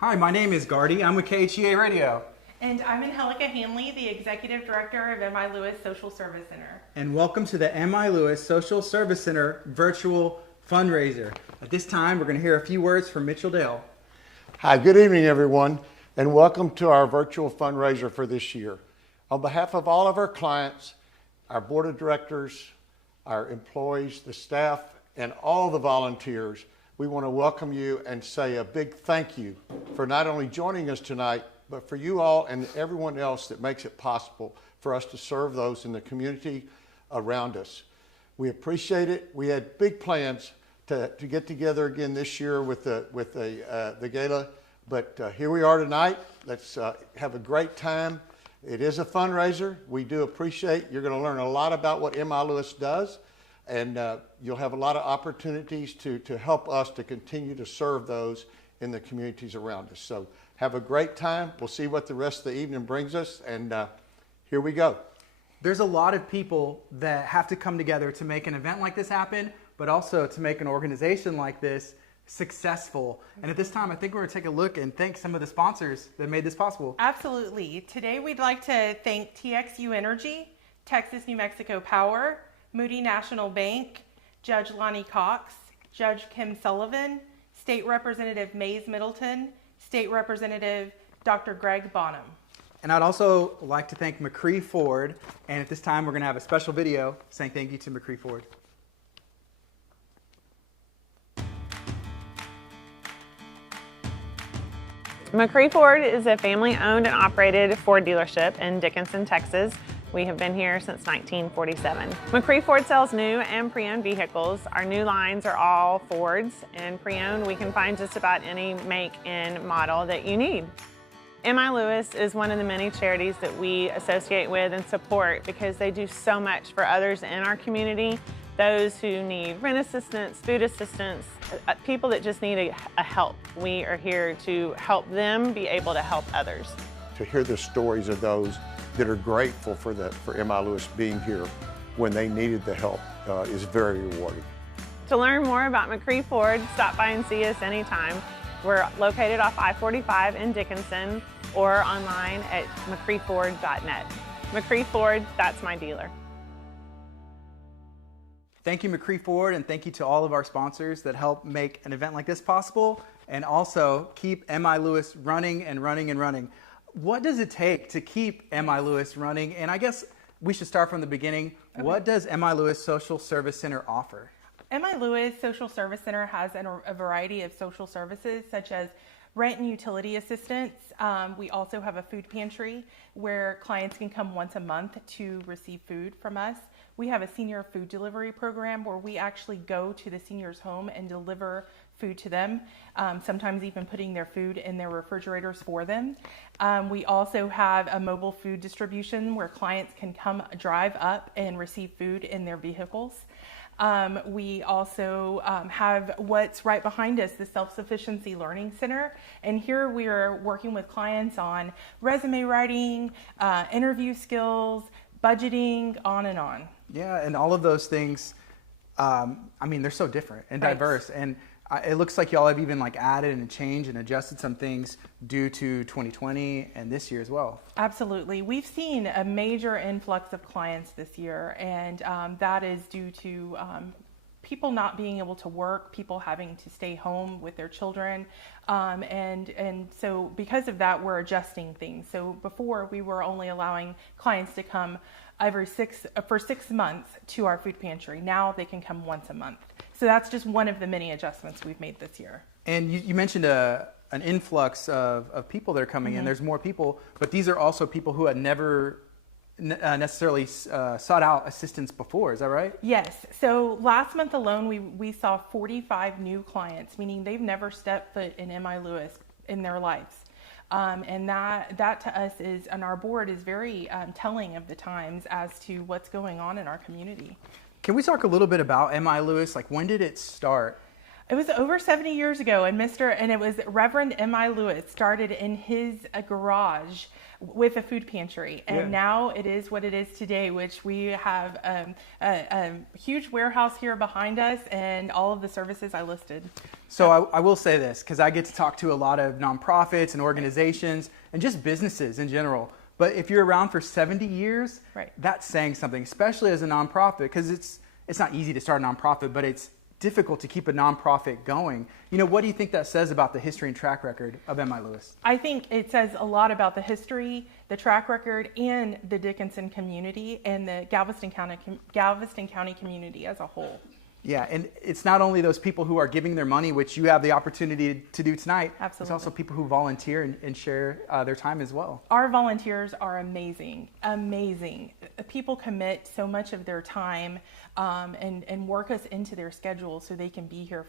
Hi, my name is Gardy. I'm with KHEA Radio. And I'm Angelica Hanley, the Executive Director of M.I. Lewis Social Service Center. And welcome to the M.I. Lewis Social Service Center virtual fundraiser. At this time, we're going to hear a few words from Mitchell Dale. Hi, good evening, everyone, and welcome to our virtual fundraiser for this year. On behalf of all of our clients, our board of directors, our employees, the staff, and all the volunteers, we want to welcome you and say a big thank you for not only joining us tonight, but for you all and everyone else that makes it possible for us to serve those in the community around us. We appreciate it. We had big plans to get together again this year with the gala, but here we are tonight. Let's have a great time. It is a fundraiser. We do appreciate you're going to learn a lot about what M.I. Lewis does, and you'll have a lot of opportunities to help us to continue to serve those in the communities around us. So have a great time. We'll see what the rest of the evening brings us, and here we go. There's a lot of people that have to come together to make an event like this happen, but also to make an organization like this successful. And at this time, I think we're going to take a look and thank some of the sponsors that made this possible. Absolutely. Today, we'd like to thank TXU Energy, Texas New Mexico Power, Moody National Bank, Judge Lonnie Cox, Judge Kim Sullivan, State Representative Mays Middleton, State Representative Dr. Greg Bonham. And I'd also like to thank McCree Ford. And at this time, we're going to have a special video saying thank you to McCree Ford. McCree Ford is a family-owned and operated Ford dealership in Dickinson, Texas. We have been here since 1947. McCree Ford sells new and pre-owned vehicles. Our new lines are all Fords, and pre-owned we can find just about any make and model that you need. M.I. Lewis is one of the many charities that we associate with and support because they do so much for others in our community. Those who need rent assistance, food assistance, people that just need a help. We are here to help them be able to help others. To hear the stories of those that are grateful for M.I. Lewis being here when they needed the help is very rewarding. To learn more about McCree Ford, stop by and see us anytime. We're located off I-45 in Dickinson or online at mccreeford.net. McCree Ford, that's my dealer. Thank you, McCree Ford, and thank you to all of our sponsors that help make an event like this possible and also keep M.I. Lewis running and running and running. What does it take to keep M.I. Lewis running? And I guess we should start from the beginning. Okay. What does M.I. Lewis Social Service Center offer? M.I. Lewis Social Service Center has a variety of social services such as rent and utility assistance. We also have a food pantry where clients can come once a month to receive food from us. We have a senior food delivery program where we actually go to the senior's home and deliver food to them, sometimes even putting their food in their refrigerators for them. We also have a mobile food distribution where clients can come drive up and receive food in their vehicles. We also have what's right behind us, the Self-Sufficiency Learning Center. And here we are working with clients on resume writing, interview skills, budgeting, on and on. Yeah, and all of those things, I mean, they're so different and diverse. And it looks like y'all have even added and changed and adjusted some things due to 2020 and this year as well. Absolutely. We've seen a major influx of clients this year, and that is due to people not being able to work, people having to stay home with their children. And so because of that, we're adjusting things. So before we were only allowing clients to come for 6 months to our food pantry. Now they can come once a month. So that's just one of the many adjustments we've made this year. And you mentioned an influx of people that are coming in. There's more people, but these are also people who had never necessarily sought out assistance before. Is that right? Yes. So last month alone, we saw 45 new clients, meaning they've never stepped foot in M.I. Lewis in their lives. And that to us is, and our board is very telling of the times as to what's going on in our community. Can we talk a little bit about M.I. Lewis? When did it start? It was over 70 years ago, and it was Reverend M.I. Lewis started in his garage with a food pantry, and now it is what it is today, which we have a huge warehouse here behind us and all of the services I listed. So I will say this, because I get to talk to a lot of nonprofits and organizations and just businesses in general. But if you're around for 70 years, that's saying something, especially as a nonprofit, because it's not easy to start a nonprofit, but it's difficult to keep a nonprofit going. You know, what do you think that says about the history and track record of M.I. Lewis? I think it says a lot about the history, the track record, and the Dickinson community and the Galveston County community as a whole. Yeah, and it's not only those people who are giving their money, which you have the opportunity to do tonight. Absolutely. It's also people who volunteer and share their time as well. Our volunteers are amazing, amazing. People commit so much of their time and work us into their schedule so they can be here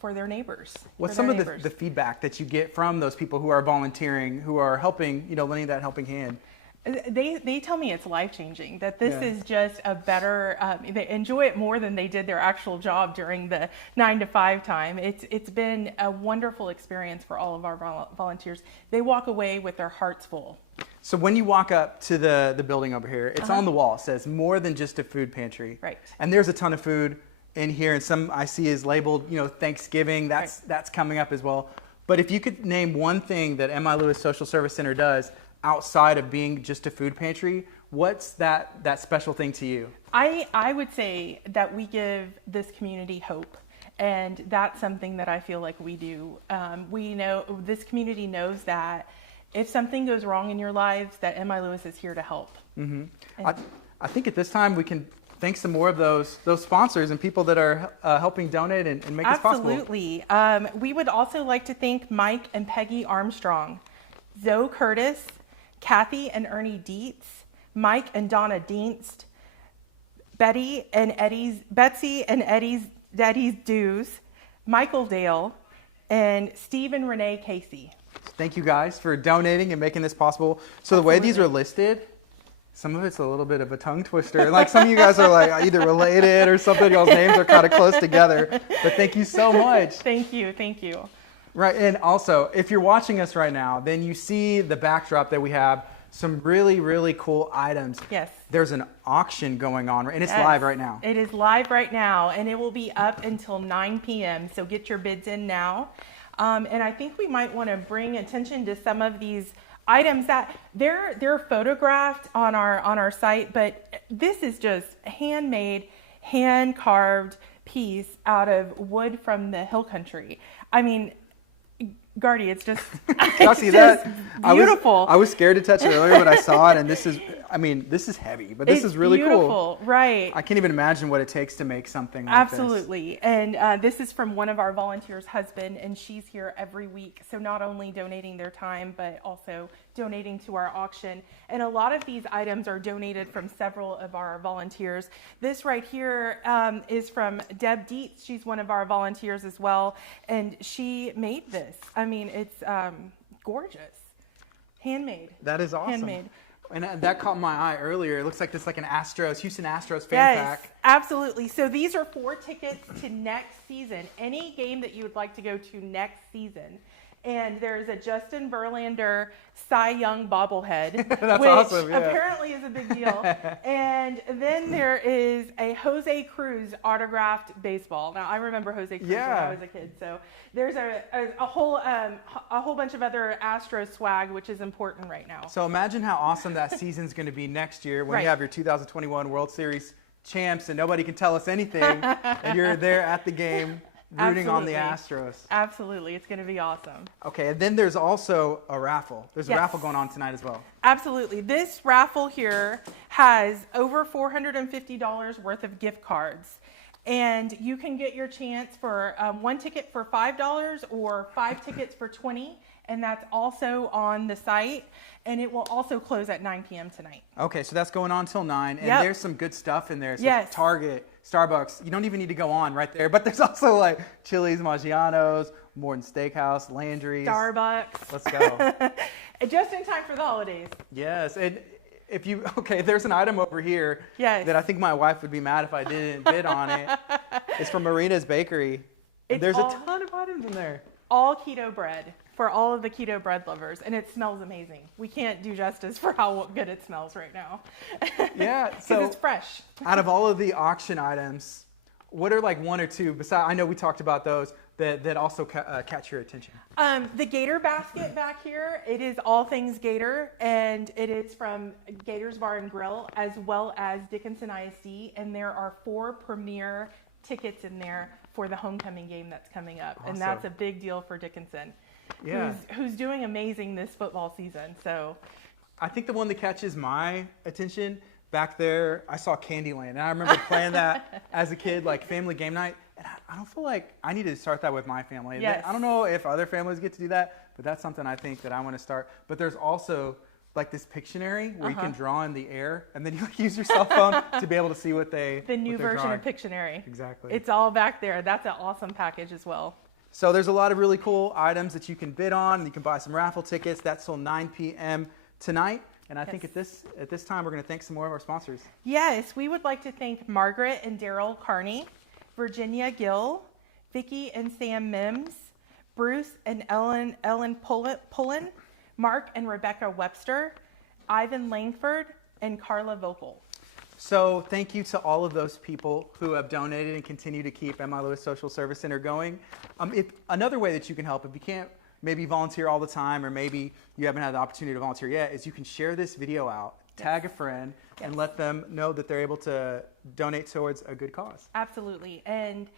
for their neighbors. What's some of the feedback that you get from those people who are volunteering, who are helping, lending that helping hand? They tell me it's life-changing, that this is just a better, they enjoy it more than they did their actual job during the 9 to 5 time. It's been a wonderful experience for all of our volunteers. They walk away with their hearts full. So when you walk up to the building over here, it's on the wall. It says more than just a food pantry. Right. And there's a ton of food in here, and some I see is labeled, Thanksgiving. That's coming up as well. But if you could name one thing that M.I. Lewis Social Service Center does outside of being just a food pantry, what's that special thing to you? I would say that we give this community hope, and that's something that I feel like we do. We know this community knows that if something goes wrong in your lives, that M.I. Lewis is here to help. Mm-hmm. I think at this time we can thank some more of those sponsors and people that are helping donate and make this possible. Absolutely. We would also like to thank Mike and Peggy Armstrong, Zoe Curtis, Kathy and Ernie Dietz, Mike and Donna Dienst, Betsy and Eddie's Dews, Michael Dale, and Steve and Renee Casey. Thank you guys for donating and making this possible. So the way these are listed, some of it's a little bit of a tongue twister. Like some of you guys are like either related or something. Y'all's names are kind of close together. But thank you so much. Thank you. Thank you. Right, and also, if you're watching us right now, then you see the backdrop that we have some really, really cool items. Yes. There's an auction going on, and it's live right now. It is live right now, and it will be up until 9 p.m., so get your bids in now. And I think we might want to bring attention to some of these items that they're photographed on our site, but this is just handmade, hand-carved piece out of wood from the hill country. I mean, Gardy, it's just, beautiful. I was scared to touch it earlier, but I saw it, and this is heavy, but this is really beautiful. Cool. Right. I can't even imagine what it takes to make something like this. Absolutely. And this is from one of our volunteers' husband, and she's here every week. So not only donating their time, but also donating to our auction. And a lot of these items are donated from several of our volunteers. This right here is from Deb Dietz. She's one of our volunteers as well. And she made this. I mean, it's gorgeous. Handmade. That is awesome. Handmade. And that caught my eye earlier. It looks like this like an Houston Astros fan pack. Absolutely. So these are 4 tickets to next season. Any game that you would like to go to next season. And there's a Justin Verlander Cy Young bobblehead, which awesome, apparently is a big deal. And then there is a Jose Cruz autographed baseball. Now I remember Jose Cruz when I was a kid. So there's a whole bunch of other Astro swag, which is important right now. So imagine how awesome that season's going to be next year when you have your 2021 World Series champs and nobody can tell us anything, and you're there at the game. Rooting on the Astros. Absolutely. It's going to be awesome. Okay, and then there's also a raffle. There's a raffle going on tonight as well. Absolutely. This raffle here has over $450 worth of gift cards. And you can get your chance for 1 ticket for $5 or 5 tickets for $20. And that's also on the site. And it will also close at 9 p.m. tonight. Okay, so that's going on till 9. And there's some good stuff in there. So Target, Starbucks, you don't even need to go on right there. But there's also like Chili's, Maggiano's, Morton Steakhouse, Landry's. Starbucks. Let's go. Just in time for the holidays. Yes. And if you, there's an item over here that I think my wife would be mad if I didn't bid on it. It's from Marina's Bakery. There's a ton of items in there. All keto bread for all of the keto bread lovers, and it smells amazing. We can't do justice for how good it smells right now. Yeah, so it's fresh. Out of all of the auction items, what are like one or two, besides, I know we talked about those, that also catch your attention? The Gator Basket back here, it is all things Gator, and it is from Gator's Bar and Grill, as well as Dickinson ISD, and there are 4 premier tickets in there for the homecoming game that's coming up. Awesome. And that's a big deal for Dickinson, who's doing amazing this football season. So I think the one that catches my attention back there, I saw Candyland, and I remember playing that as a kid, like family game night, and I don't feel like I need to start that with my family. Yes. I don't know if other families get to do that, but that's something I think that I want to start. But there's also like this Pictionary where you can draw in the air, and then you like use your cell phone to be able to see what the new version of Pictionary. Exactly. It's all back there. That's an awesome package as well. So there's a lot of really cool items that you can bid on. You can buy some raffle tickets. That's till 9 p.m. tonight. And I think at this time, we're going to thank some more of our sponsors. Yes, we would like to thank Margaret and Daryl Carney, Virginia Gill, Vicki and Sam Mims, Bruce and Ellen Pullen, Mark and Rebecca Webster, Ivan Langford, and Carla Vocal. So thank you to all of those people who have donated and continue to keep MI Lewis Social Service Center going. Another way that you can help, if you can't maybe volunteer all the time, or maybe you haven't had the opportunity to volunteer yet, is you can share this video out, tag a friend, and let them know that they're able to donate towards a good cause. Absolutely. And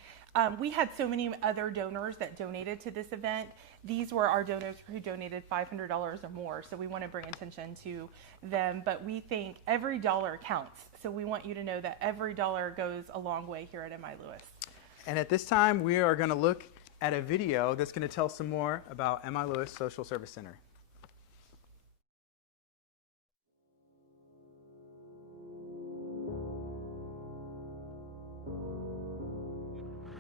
we had so many other donors that donated to this event. These were our donors who donated $500 or more, so we want to bring attention to them. But we think every dollar counts, so we want you to know that every dollar goes a long way here at MI Lewis. And at this time, we are going to look at a video that's going to tell some more about MI Lewis Social Service Center.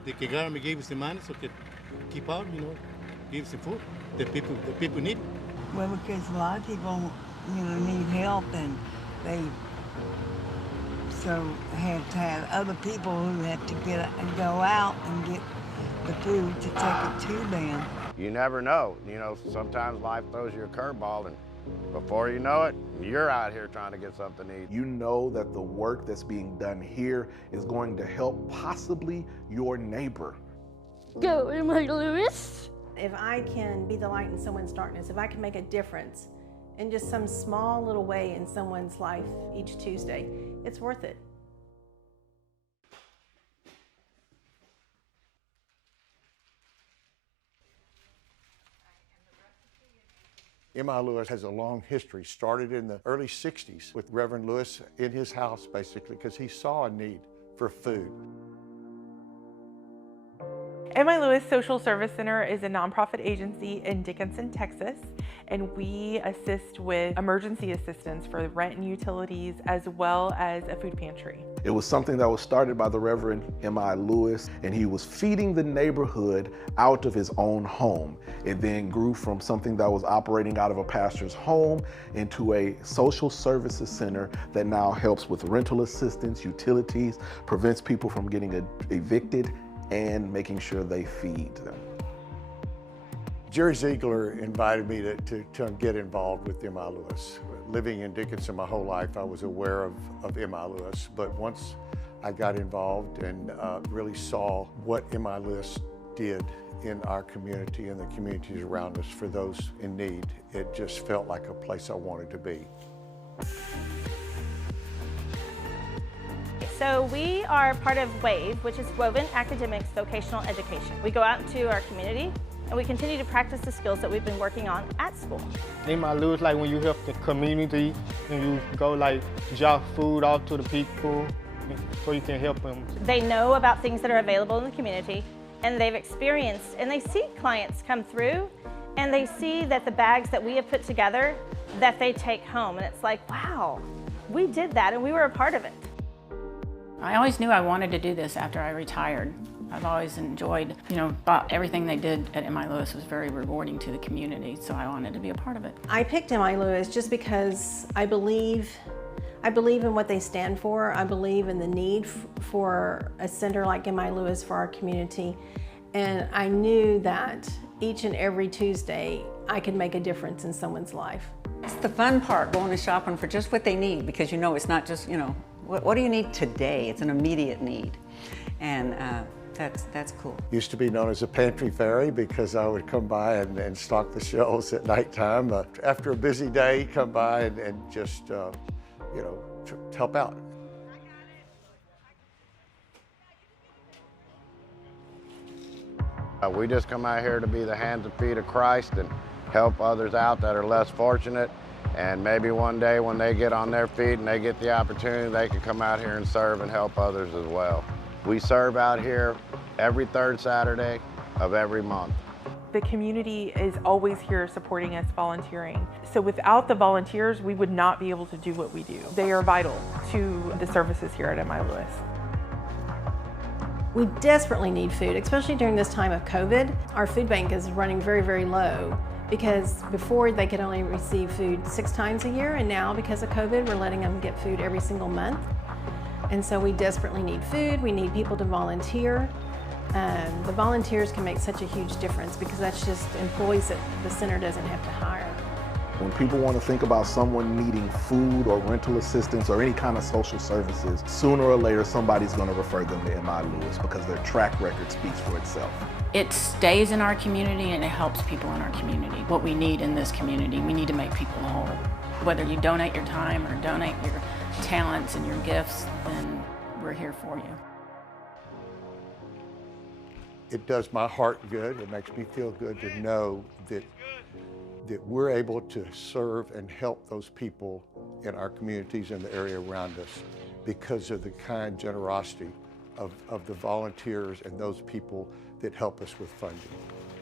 The government gave us the money so to keep out, give us the food the people need. Well, because a lot of people, need help, and they so have to have other people who have to go out and get the food to take it to them. You never know. Sometimes life throws you a curveball, and before you know it, you're out here trying to get something to eat. You know that the work that's being done here is going to help possibly your neighbor. Go, MI Lewis. If I can be the light in someone's darkness, if I can make a difference in just some small little way in someone's life each Tuesday, it's worth it. MI Lewis has a long history, started in the early 60s with Reverend Lewis in his house, basically, because he saw a need for food. MI Lewis Social Service Center is a nonprofit agency in Dickinson, Texas, and we assist with emergency assistance for rent and utilities, as well as a food pantry. It was something that was started by the Reverend M.I. Lewis, and he was feeding the neighborhood out of his own home. It then grew from something that was operating out of a pastor's home into a social services center that now helps with rental assistance, utilities, prevents people from getting evicted, and making sure they feed them. Jerry Ziegler invited me to get involved with MI Lewis. Living in Dickinson my whole life, I was aware of MI Lewis, but once I got involved and really saw what MI Lewis did in our community and the communities around us for those in need, it just felt like a place I wanted to be. So we are part of WAVE, which is Woven Academics Vocational Education. We go out into our community and we continue to practice the skills that we've been working on at school. MI Lewis, like when you help the community and you go like drop food out to the people so you can help them. They know about things that are available in the community, and they've experienced, and they see clients come through and they see that the bags that we have put together that they take home, and it's like, wow, we did that and we were a part of it. I always knew I wanted to do this after I retired. I've always enjoyed, everything they did at MI Lewis was very rewarding to the community, so I wanted to be a part of it. I picked MI Lewis just because I believe in what they stand for. I believe in the need for a center like MI Lewis for our community. And I knew that each and every Tuesday, I could make a difference in someone's life. It's the fun part, going and shopping for just what they need, because you know it's not just, you know, what do you need today? It's an immediate need. And that's cool. Used to be known as a Pantry Fairy because I would come by and stock the shelves at nighttime. After a busy day, come by and just, you know, help out. We just come out here to be the hands and feet of Christ and help others out that are less fortunate. And maybe one day when they get on their feet and they get the opportunity, they can come out here and serve and help others as well. We serve out here every third Saturday of every month. The community is always here supporting us, volunteering. So without the volunteers, we would not be able to do what we do. They are vital to the services here at MI Lewis. We desperately need food, especially during this time of COVID. Our food bank is running very, very low because before they could only receive food 6 times a year, and now because of COVID, we're letting them get food every single month. And so we desperately need food. We need people to volunteer. The volunteers can make such a huge difference because that's just employees that the center doesn't have to hire. When people want to think about someone needing food or rental assistance or any kind of social services, sooner or later somebody's going to refer them to MI Lewis because their track record speaks for itself. It stays in our community and it helps people in our community. What we need in this community, we need to make people whole. Whether you donate your time or donate your talents and your gifts, then we're here for you. It does my heart good. It makes me feel good to know that we're able to serve and help those people in our communities in the area around us because of the kind generosity of the volunteers and those people that help us with funding.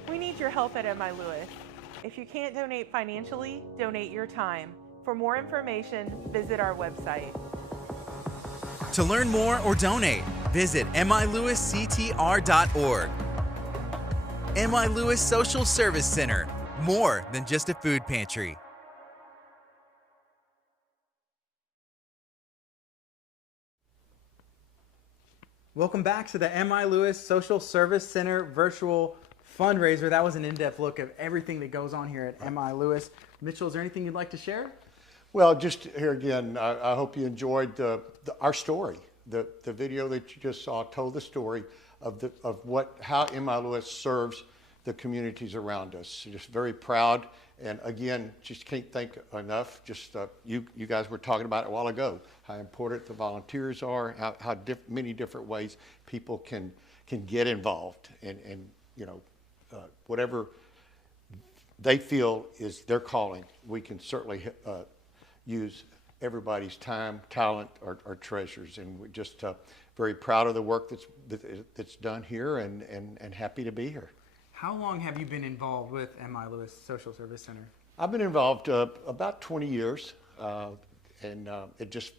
We need your help at MI Lewis. If you can't donate financially, donate your time. For more information, visit our website. To learn more or donate, visit milewisctr.org. MI Lewis Social Service Center, more than just a food pantry. Welcome back to the MI Lewis Social Service Center virtual fundraiser. That was an in-depth look of everything that goes on here at MI Lewis. Mitchell, is there anything you'd like to share? Well, just here again, I hope you enjoyed our story. The video that you just saw told the story of how MI Lewis serves the communities around us. Just very proud, and again, just can't thank enough. Just you guys were talking about it a while ago, how important the volunteers are, how many different ways people can get involved, and you know, whatever they feel is their calling, we can certainly use everybody's time, talent, or treasures, and we're just very proud of the work that's done here, and happy to be here. How long have you been involved with MI Lewis Social Service Center? I've been involved about 20 years, and it just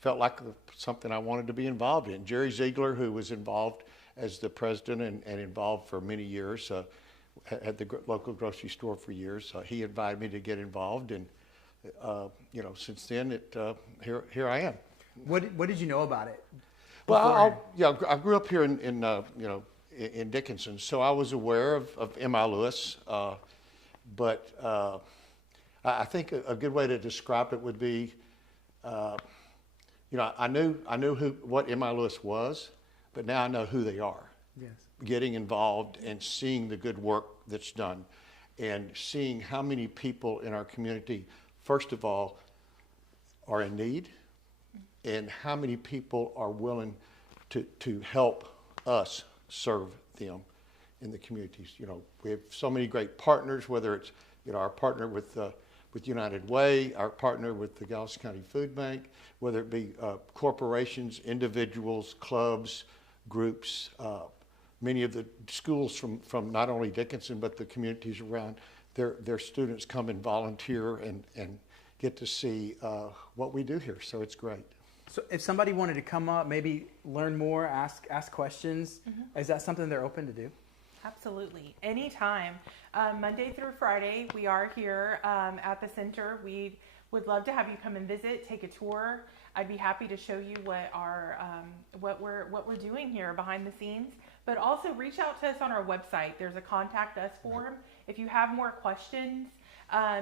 felt like something I wanted to be involved in. Jerry Ziegler, who was involved as the president and involved for many years, at the local grocery store for years, he invited me to get involved, and you know, since then, here I am. What did you know about it? Well, I grew up here in Dickinson, so I was aware of MI Lewis, but I think a good way to describe it would be, you know, I knew what MI Lewis was, but now I know who they are. Yes. Getting involved and seeing the good work that's done, and seeing how many people in our community, first of all, are in need, and how many people are willing to help us serve them in the communities. You know, we have so many great partners, whether it's, you know, our partner with United Way, our partner with the Galveston County Food Bank, whether it be corporations, individuals, clubs, groups, many of the schools from not only Dickinson but the communities around, their students come and volunteer and get to see what we do here. So it's great. So if somebody wanted to come up, maybe learn more, ask questions, is that something they're open to do? Absolutely. Anytime. Monday through Friday, we are here at the center. We would love to have you come and visit, take a tour. I'd be happy to show you what we're doing here behind the scenes. But also reach out to us on our website. There's a contact us form. If you have more questions,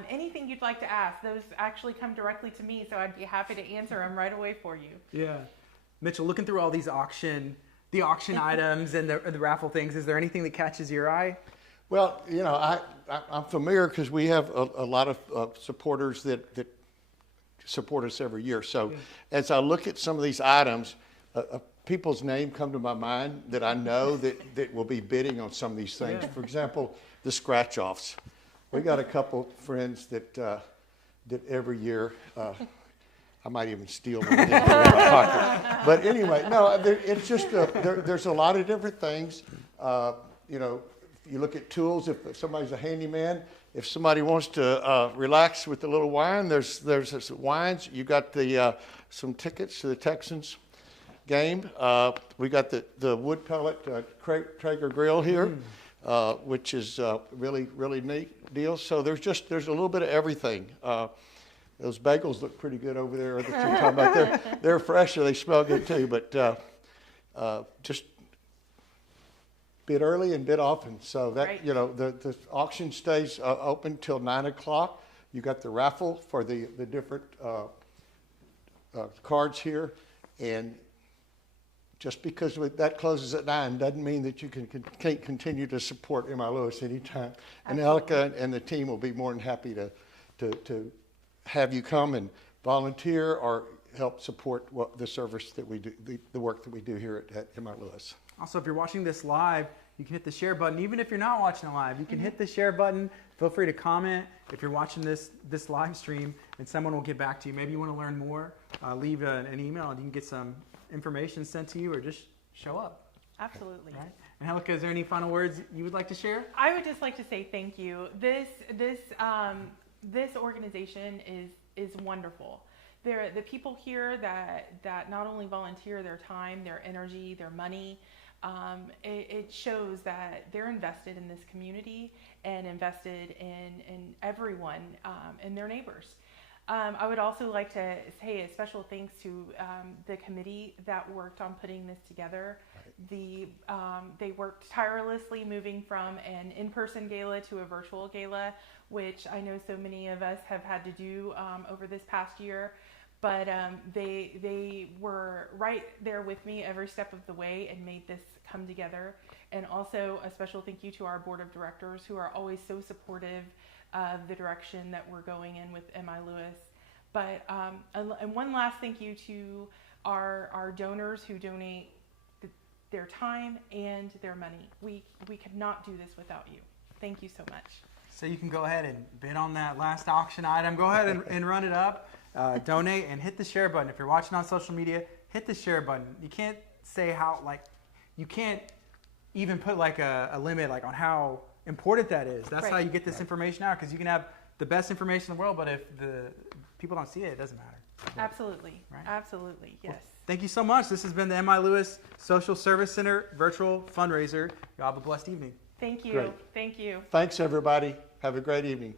anything you'd like to ask, those actually come directly to me, so I'd be happy to answer them right away for you. Yeah. Mitchell, looking through all these auction items and the raffle things, is there anything that catches your eye? Well, you know, I'm familiar because we have a lot of supporters that support us every year. So as I look at some of these items, people's name come to my mind that I know that will be bidding on some of these things. For example, the scratch-offs. We got a couple friends that every year, I might even steal them and get them in my pocket. But anyway, no, it's just, there's a lot of different things. You know, you look at tools, if somebody's a handyman, if somebody wants to relax with a little wine, there's wines. You got some tickets to the Texans game. We got the wood pellet Traeger grill here, which is really, really neat deal. So there's a little bit of everything. Those bagels look pretty good over there that you're talking about. They're fresh, so they smell good too. But just bid early and bid often. So that, you know, the auction stays open till 9 o'clock. You got the raffle for the different cards here. And just because that closes at 9 doesn't mean that you can't continue to support M.I. Lewis anytime. And Elika and the team will be more than happy to have you come and volunteer or help support the service that we do, the work that we do here at M.I. Lewis. Also, if you're watching this live, you can hit the share button. Even if you're not watching it live, you can hit the share button. Feel free to comment if you're watching this live stream, and someone will get back to you. Maybe you want to learn more, leave an email, and you can get some information sent to you, or just show up. Absolutely. Right? And Elika, is there any final words you would like to share? I would just like to say thank you. This organization is wonderful. The people here that not only volunteer their time, their energy, their money, it shows that they're invested in this community and invested in everyone and their neighbors. I would also like to say a special thanks to the committee that worked on putting this together. They worked tirelessly moving from an in-person gala to a virtual gala, which I know so many of us have had to do over this past year. But they were right there with me every step of the way and made this come together. And also a special thank you to our board of directors, who are always so supportive of the direction that we're going in with M.I. Lewis. But and one last thank you to our donors who donate their time and their money. We could not do this without you. Thank you so much. So you can go ahead and bid on that last auction item. Go ahead and run it up. Donate and hit the share button. If you're watching on social media, hit the share button. You can't say you can't even put a limit on how important that is. That's how you get this information out, because you can have the best information in the world, but if the people don't see it, it doesn't matter. Absolutely. Right? Absolutely. Yes. Well, thank you so much. This has been the M.I. Lewis Social Service Center virtual fundraiser. Y'all have a blessed evening. Thank you. Great. Thank you. Thanks, everybody. Have a great evening.